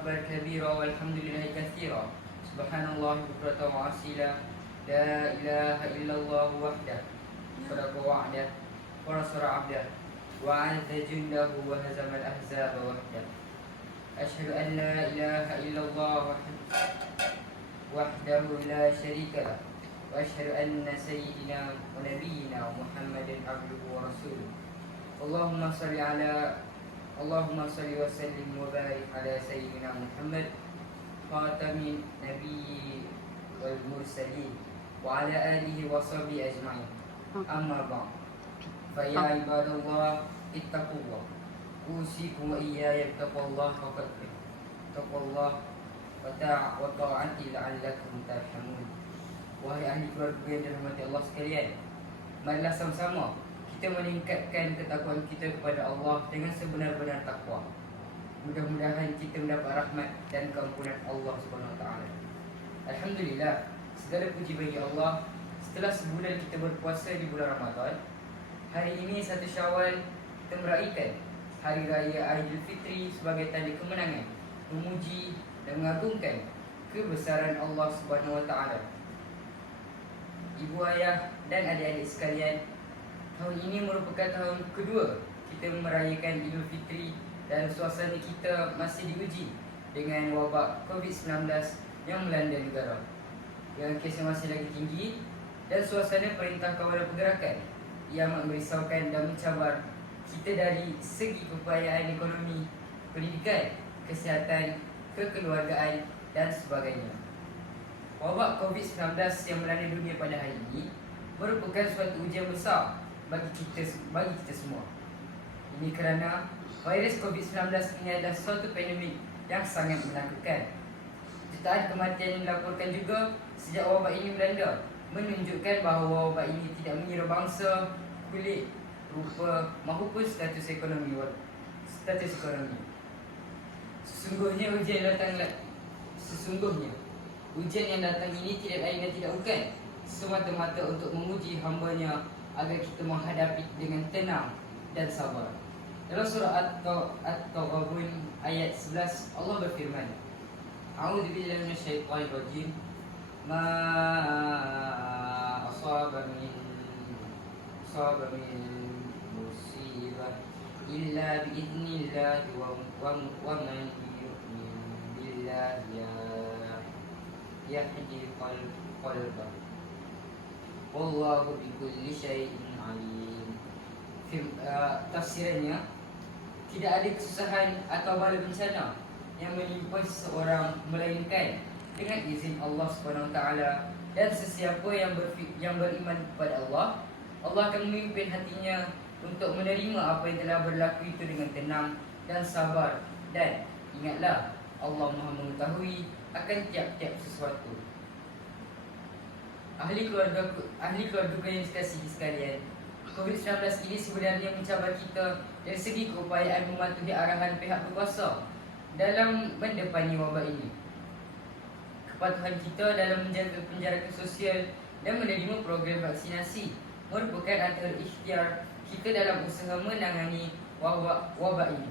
أكبر كبيرا والحمد لله كثيرا سبحان الله بكرة وأصيلا لا إله إلا الله وحده صدق وعده ونصر عبده وأعز جنده وهزم الأحزاب وحده أشهد أن لا إله إلا الله وحده لا شريك له وأشهد أن سيدنا ونبينا محمد عبده ورسوله اللهم صل وسلم وبارك على سيدنا محمد خاتم النبي والمرسلين وعلى آله وصحبه أجمعين أما بعد فيا عباد الله اتقوا الله أوصيكم وإياي بتقوى الله فقد تقوى الله وطاعته لعلكم ترحمون. Wahai ahli keluarga yang dirahmati Allah sekalian, marilah sama-sama kita meningkatkan ketakwaan kita kepada Allah dengan sebenar-benar takwa. Mudah-mudahan kita mendapat rahmat dan keampunan Allah Subhanahu Wa Taala. Alhamdulillah, segala puji bagi Allah. Setelah sebulan kita berpuasa di bulan Ramadan, hari ini 1 Syawal kita meraihkan Hari Raya Aidilfitri sebagai tanda kemenangan, memuji dan mengagungkan kebesaran Allah Subhanahu Wa Taala. Ibu ayah dan adik-adik sekalian, tahun ini merupakan tahun kedua kita merayakan Idul Fitri dan suasana kita masih diuji dengan wabak COVID-19 yang melanda negara. Yang kesnya masih lagi tinggi dan suasana Perintah Kawalan Pergerakan yang amat merisaukan dan mencabar kita dari segi keupayaan ekonomi, pendidikan, kesihatan, kekeluargaan dan sebagainya. Wabak COVID-19 yang melanda dunia pada hari ini merupakan suatu ujian besar bagi kita semua. Ini kerana virus COVID-19 ini adalah suatu pandemik yang sangat menakutkan. Jutaan kematian yang dilaporkan juga sejak wabak ini melanda menunjukkan bahawa wabak ini tidak mengira bangsa, kulit, rupa maupun status ekonomi. Sesungguhnya ujian yang datang ini tidak lain dan tidak bukan semata-mata untuk menguji hamba-Nya agar kita menghadapi dengan tenang dan sabar. Dalam surah At-Taghabun ayat 11 Allah berfirman, A'udzubillahi minasyaitonir rajim. Ma asaba min musibah illa biidznillah wa man yu'min billahi yahdi qalbah wallahu bikulli syai'in alim. Tafsirannya, tidak ada kesusahan atau bala bencana yang menimpa seseorang melainkan dengan izin Allah Subhanahu Wa Taala, dan sesiapa yang beriman kepada Allah, Allah akan memimpin hatinya untuk menerima apa yang telah berlaku itu dengan tenang dan sabar. Dan ingatlah, Allah Maha mengetahui akan tiap-tiap sesuatu. Ahli keluarga yang dikasihi sekalian, COVID-19 ini sebenarnya mencabar kita dari segi keupayaan mematuhi arahan pihak berkuasa dalam mendepani wabak ini. Kepatuhan kita dalam menjaga penjarakan sosial dan menerima program vaksinasi merupakan antara ikhtiar kita dalam usaha menangani wabak ini.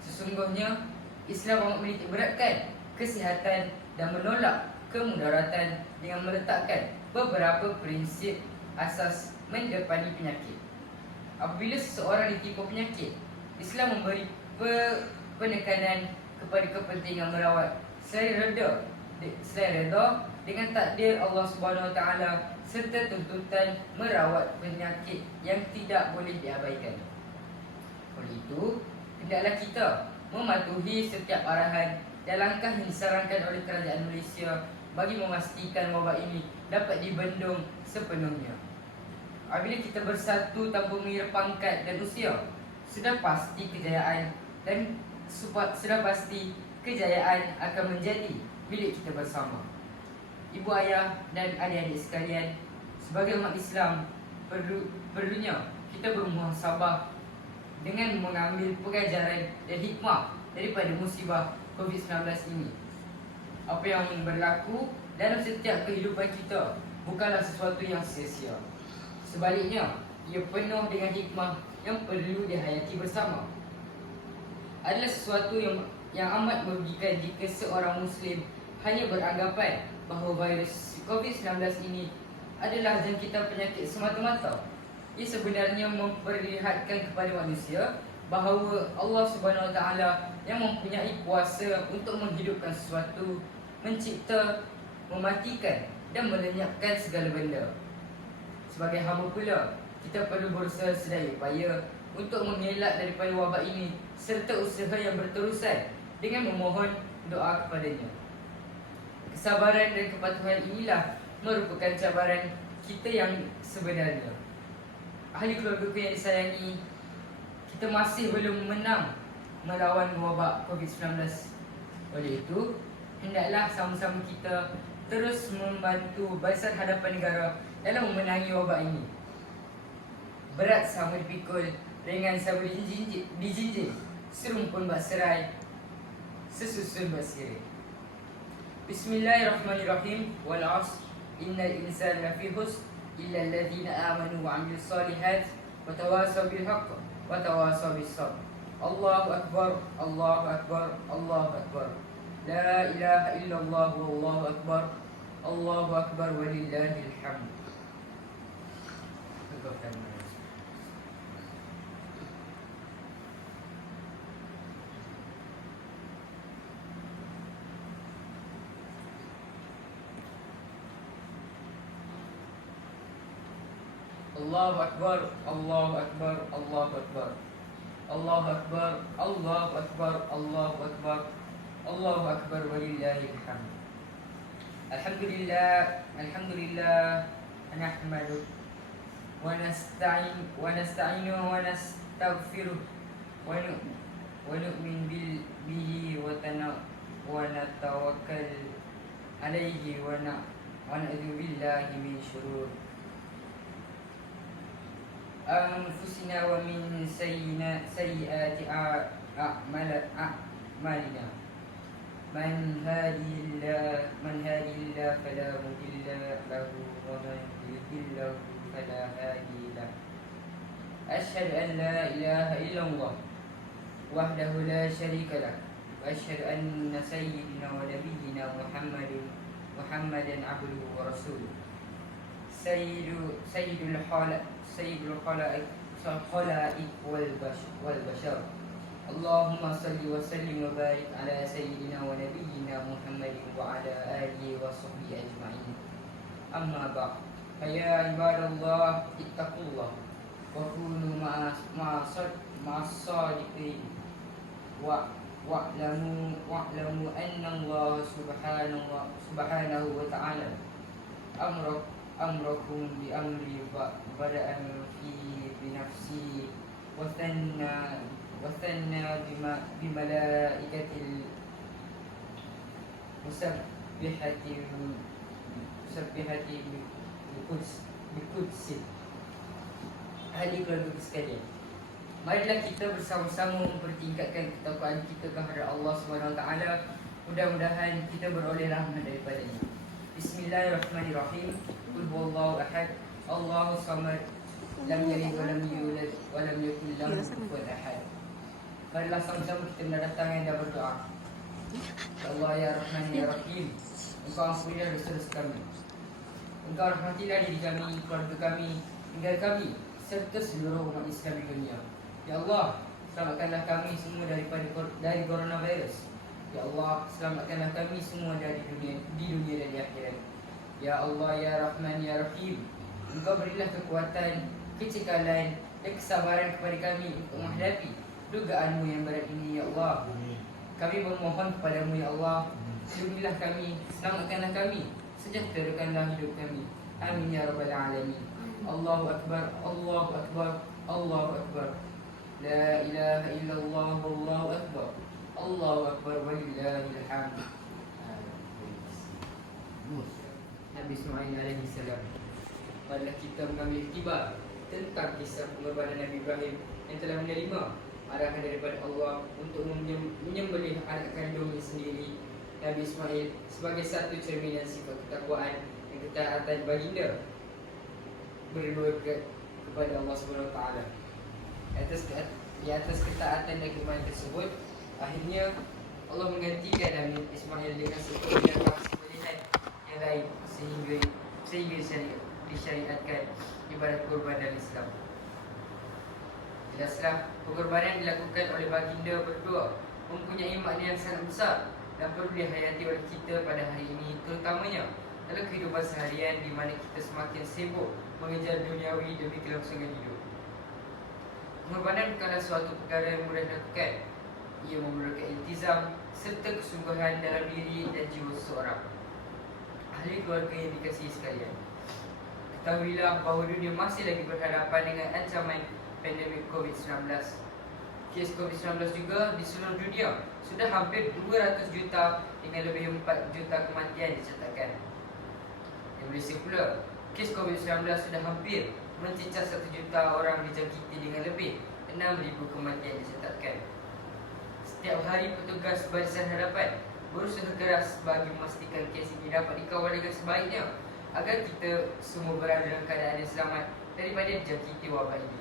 Sesungguhnya Islam amat menitik beratkan kesihatan dan menolak kemudaratan dengan meletakkan beberapa prinsip asas mendepani penyakit. Apabila seseorang ditipu penyakit, Islam memberi penekanan kepada kepentingan merawat seraya reda dengan takdir Allah Subhanahu Wa Taala serta tuntutan merawat penyakit yang tidak boleh diabaikan. Oleh itu, hendaklah kita mematuhi setiap arahan dan langkah yang disarankan oleh Kerajaan Malaysia bagi memastikan wabak ini dapat dibendung sepenuhnya. Apabila kita bersatu tanpa mengira pangkat dan usia, sudah pasti kejayaan akan menjadi milik kita bersama. Ibu ayah dan adik-adik sekalian, sebagai umat Islam, perlunya kita bermuhasabah dengan mengambil pengajaran dan hikmah daripada musibah COVID-19 ini. Apa yang berlaku dalam setiap kehidupan kita bukanlah sesuatu yang sia-sia. Sebaliknya, ia penuh dengan hikmah yang perlu dihayati bersama. Adalah sesuatu yang amat merugikan jika seorang Muslim hanya beranggapan bahawa virus COVID-19 ini adalah jangkitan penyakit semata-mata. Ia sebenarnya memperlihatkan kepada manusia bahawa Allah Subhanahu Wa Taala yang mempunyai kuasa untuk menghidupkan sesuatu, mencipta, mematikan dan melenyapkan segala benda. Sebagai hamba pula, kita perlu berusaha sedaya upaya untuk mengelak daripada wabak ini serta usaha yang berterusan dengan memohon doa kepadanya. Kesabaran dan kepatuhan inilah merupakan cabaran kita yang sebenarnya. Ahli keluarga yang disayangi, kita masih belum menang melawan wabak COVID-19. Oleh itu, hendaklah sama-sama kita terus membantu barisan hadapan negara dalam memenangi wabak ini. Berat sama dipikul, ringan sama dijinjing, serumpun bak serai, sesusun bak sirik. Bismillahirrahmanirrahim. Wal 'ashr innal insana lafi khusr illa alladhina amanu wa 'amilus solihat wa tawasaw bil haqq wa tawasaw bis sabr. Allahu akbar, Allahu akbar, Allahu akbar. La ilaha illallah wallahu akbar. Allahu akbar walillahil hamd. Allahu akbar, Allahu akbar, Allahu akbar. Allahu akbar, Allahu akbar, Allahu akbar. Allahu akbar walillahil hamd. Alhamdulillah, alhamdulillah, nahmadu wa nasta'inu wa nastaghfiruh wa nu'min bihi wa natawakkal alayhi wa na'udzu billahi min syurur anfusina wa min sayyiati a'malina. Man hadillah fala mudilla lahu wa man yudlil fala hadiya. Asyhadu an la ilaha illallah wahdahu la syarika lah wa asyhadu anna sayyidina wa nabiyyina Muhammadan abduhu wa rasuluh. Sayyidul khalaiq wal bashar. Allahumma salli wa sallim wa barik ala sayyidina wa nabiyyina Muhammadin wa ala alihi wa sahbihi ajma'in. Amma ba'd. Ya ibadallah, ittaqullah wa kunu ma'as-sadiqin wa'lamu anna Allah subhanahu wa ta'ala amrakum bi amri bada'an fi binafsi wa thanna bimalaikatil musabbihati bikudsi. Ahli keluarga sekalian, marilah kita bersama-sama mempertingkatkan ketakwaan kita kepada Allah SWT. Mudah-mudahan kita beroleh rahmat daripadanya. Bismillahirrahmanirrahim. Qul huwallahu ahad, Allahus samad, lam yalid wa lam yulad wa lam yakul lahu kufuwan ahad. Marilah sama-sama kita mendatangkan dan berdoa. Ya Allah, ya Rahman, ya Rahim, Engkau ampunilah dosa-dosa kami. Engkau rahmatilah diri kami, keluarga kami, negara kami, serta seluruh umat Islam di dunia. Ya Allah, selamatkanlah kami semua dari coronavirus. Ya Allah, selamatkanlah kami semua di dunia dan di akhirat. Ya Allah, ya Rahman, ya Rahim, Engkau berilah kekuatan, kecekalan dan kesabaran kepada kami untuk menghadapi dugaanmu yang berat ini, ya Allah. Kami memohon kepadamu, ya Allah, lindungilah kami, selamatkanlah kami, sejahterakanlah hidup kami. Amin ya rabbal alamin. Allahu akbar, Allahu akbar, Allahu akbar. La ilaha illallah, Allahu akbar. Allahu akbar walillahil hamd. Nabi Ismail alaihi salam. Marilah kita mengambil iktibar tentang kisah pengorbanan Nabi Ibrahim yang telah menerima arahan daripada Allah untuk menyembelih anak kandungnya sendiri, Nabi Ismail, sebagai satu cerminan sifat ketakwaan dan ketaatan baginda berdua kepada Allah SWT. Di atas ketaatan dan keimanan tersebut, akhirnya Allah menggantikan Nabi Ismail dengan sepenuhnya pilihan yang lain sehingga disyariatkan ibadat kurban dalam Islam. Jelaslah pengorbanan dilakukan oleh baginda berdua mempunyai makna yang sangat besar dan perlu dihayati oleh kita pada hari ini, terutamanya dalam kehidupan seharian di mana kita semakin sibuk mengejar duniawi demi kelangsungan hidup. Pengorbanan bukanlah suatu perkara yang mudah dilakukan. Ia memerlukan iltizam serta kesungguhan dalam diri dan jiwa seseorang. Ahli keluarga yang dikasihi sekalian, ketahuilah bahawa dunia masih lagi berhadapan dengan ancaman pandemik COVID-19. Kes COVID-19 juga di seluruh dunia sudah hampir 200 juta dengan lebih 4 juta kematian dicatatkan. Di Malaysia pula, kes COVID-19 sudah hampir mencecah 1 juta orang dijangkiti dengan lebih 6,000 kematian dicatatkan. Setiap hari petugas barisan hadapan berusaha keras bagi memastikan kes ini dapat dikawal dengan sebaiknya agar kita semua berada dalam keadaan yang selamat daripada dijangkiti wabak ini.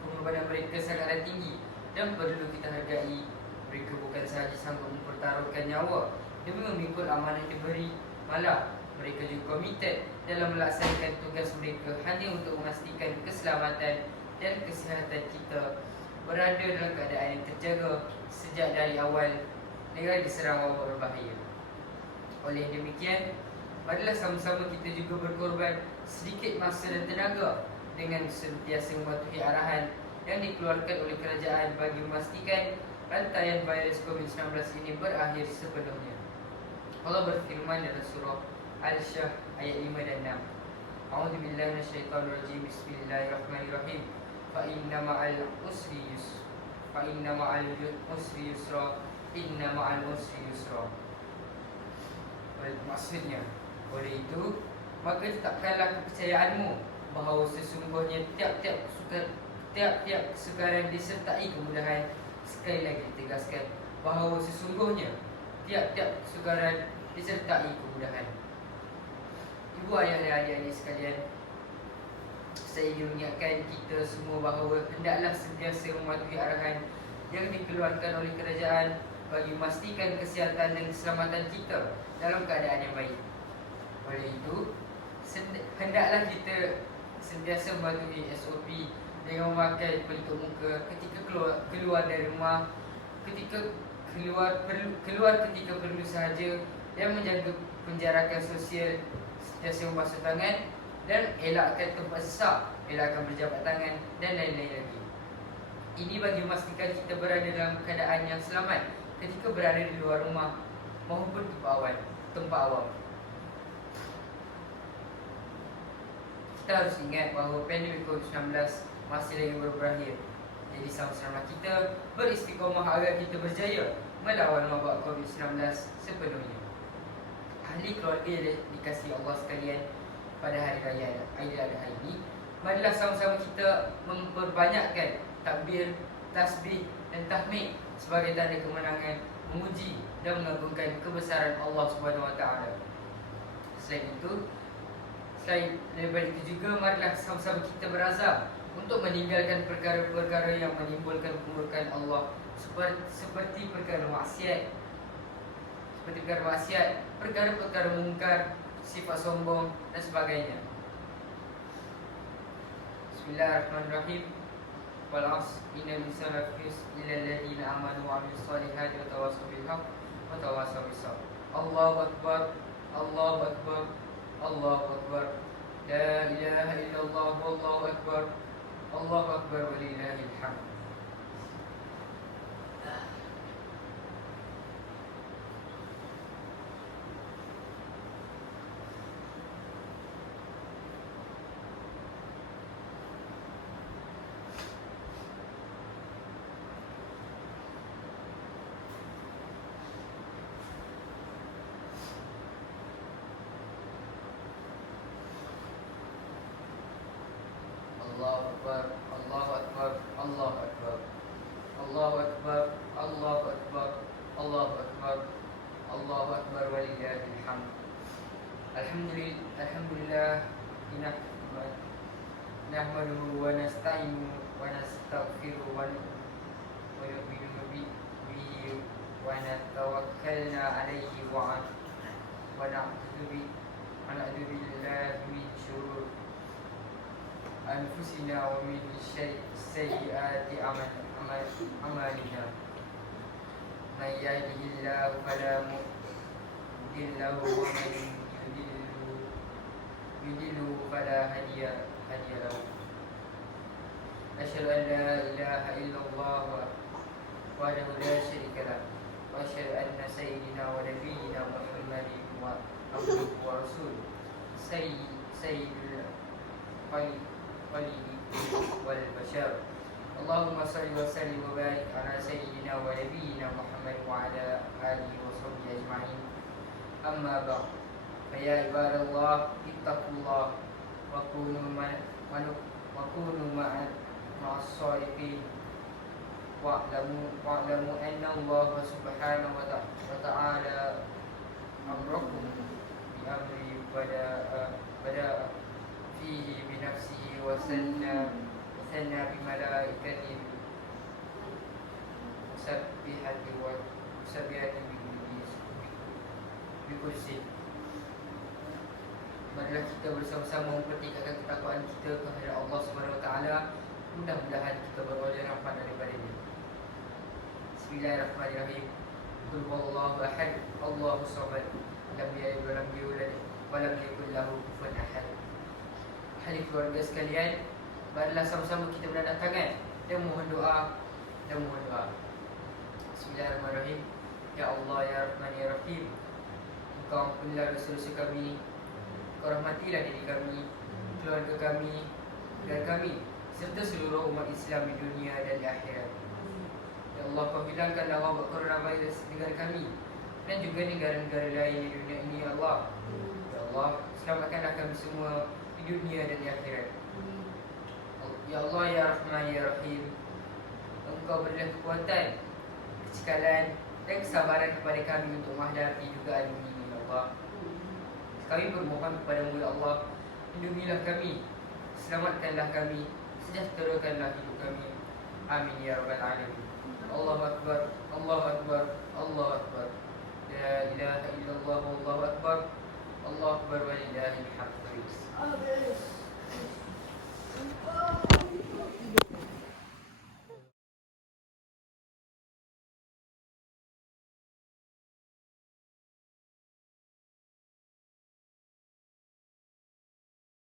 Pengorbanan mereka sangatlah tinggi dan perlu kita hargai. Mereka bukan sahaja sanggup mempertaruhkan nyawa demi memikul amanah yang diberi, malah mereka juga komited dalam melaksanakan tugas mereka hanya untuk memastikan keselamatan dan kesihatan kita berada dalam keadaan yang terjaga sejak dari awal negara diserang wabak berbahaya. Oleh demikian, marilah sama-sama kita juga berkorban sedikit masa dan tenaga dengan sentiasa mematuhi arahan yang dikeluarkan oleh kerajaan bagi memastikan rantaian virus COVID-19 ini berakhir sepenuhnya. Allah berfirman dalam surah Al-Syah ayat 5 dan 6. A'udzubillahi minasyaitonirrajim. Bismillahirrahmanirrahim. Fa inna ma'al usri yusra. Inna ma'al usri yusra. Maksudnya, oleh itu, maka tetapkanlah kepercayaanmu bahawa sesungguhnya tiap-tiap kesukaran disertai kemudahan. Sekali lagi ditegaskan bahawa sesungguhnya tiap-tiap kesukaran disertai kemudahan. Ibu ayah dan adik-adik sekalian, saya ingin mengingatkan kita semua bahawa hendaklah sentiasa mematuhi arahan yang dikeluarkan oleh kerajaan bagi memastikan kesihatan dan keselamatan kita dalam keadaan yang baik. Oleh itu, hendaklah kita sentiasa mematuhi SOP dengan memakai pelitup muka ketika keluar dari rumah, ketika keluar ketika perlu sahaja, dan menjaga penjarakan sosial, sentiasa membasuh tangan dan elakkan tempat sesak, elakkan berjabat tangan dan lain-lain lagi. Ini bagi memastikan kita berada dalam keadaan yang selamat ketika berada di luar rumah maupun tempat awam. Kita harus ingat bahawa pandemik COVID-19 masih lagi belum berakhir. Jadi sama-sama kita beristiqomah agar kita berjaya melawan wabak COVID-19 sepenuhnya. Ahli keluarga yang dikasihi Allah sekalian, pada hari raya Ailadha ini, marilah sama-sama kita memperbanyakkan takbir, tasbih dan tahmid sebagai tanda kemenangan, memuji dan mengagungkan kebesaran Allah SWT. Selain daripada itu juga, marilah sama-sama kita berazam untuk meninggalkan perkara-perkara yang menimbulkan kemurkaan Allah, seperti perkara maksiat, perkara-perkara mungkar, sifat sombong dan sebagainya. Bismillahirrahmanirrahim. Wal 'asr innal insana lafi khusr illa alladziina aamanu wa 'amilus solihati wa tawassaw bil haqq wa tawassaw bis sabr. Allahu akbar, Allahu akbar, Allahu akbar. La ilaha illallah, wallahu akbar, Allahu akbar walillahil hamd. Allahu akbar, Allahu akbar, Allahu akbar, Allahu akbar, Allahu akbar, Allahu akbar, Allahu akbar walillahil hamd. Alhamdulillah, nahmaduhu wa nasta'inuhu wa nastaghfiruhu wa nu'minu bihi ونتوكلنا عليه ونعوذ بالله من شرور أنفسنا ومن سيئات أعمالنا من يهده الله فلا مضل له ومن يضلل فلا هادي له أشهد أن لا إله إلا الله وحده لا شريك له وأشهد أن سيدنا ونبينا محمد عبده ورسوله سيد الخلق والبشر اللهم صل وسلم وبارك على سيدنا ونبينا محمد وعلى آله وصحبه أجمعين أما بعد فيا عباد الله اتقوا الله وكونوا مع الصالحين واعلموا أن الله سبحانه وتعالى أمركم بأمر بدأ فيه بنفسه وثنى بملائكته مسبحة بكرسي. Marilah kita bersama-sama mempertingkatkan ketakwaan kita kepada Allah Subhanahu Wa Taala. Mudah-mudahan kita beroleh rahmat daripadanya. Bismillahirrahmanirrahim. Qul huwallahu ahad, Allahus samad, lam yalid wa lam yulad wa lam yakul lahu kufuwan ahad. Hai keluarga sekalian, marilah sama-sama kita menadahkan tangan dan mohon doa. Bismillahirrahmanirrahim. Ya Allah, ya Rahman, ya Rahim, Engkau ampunilah dosa-dosa kami, Engkau rahmatilah diri kami, keluarga kami, dan kami, serta seluruh umat Islam di dunia dan di akhirat. Ya Allah, Kau hilangkanlah wabak coronavirus di negara kami dan juga negara-negara lain di dunia ini, ya Allah. Ya Allah, selamatkanlah kami semua di dunia dan di akhirat. Ya Allah, ya Rahman, ya Rahim, Engkau berilah kekuatan, kecekalan dan kesabaran kepada kami untuk menghadapi juga dunia ini, ya Allah. Kami bermohon kepadamu, ya Allah, lindungilah kami, selamatkanlah kami, sejahterakanlah hidup kami. Amin ya rabbal alamin. Allahu akbar, Allahu akbar, Allahu akbar. La ilaha illallah, wallahu akbar. Allahu akbar walillahil hamd.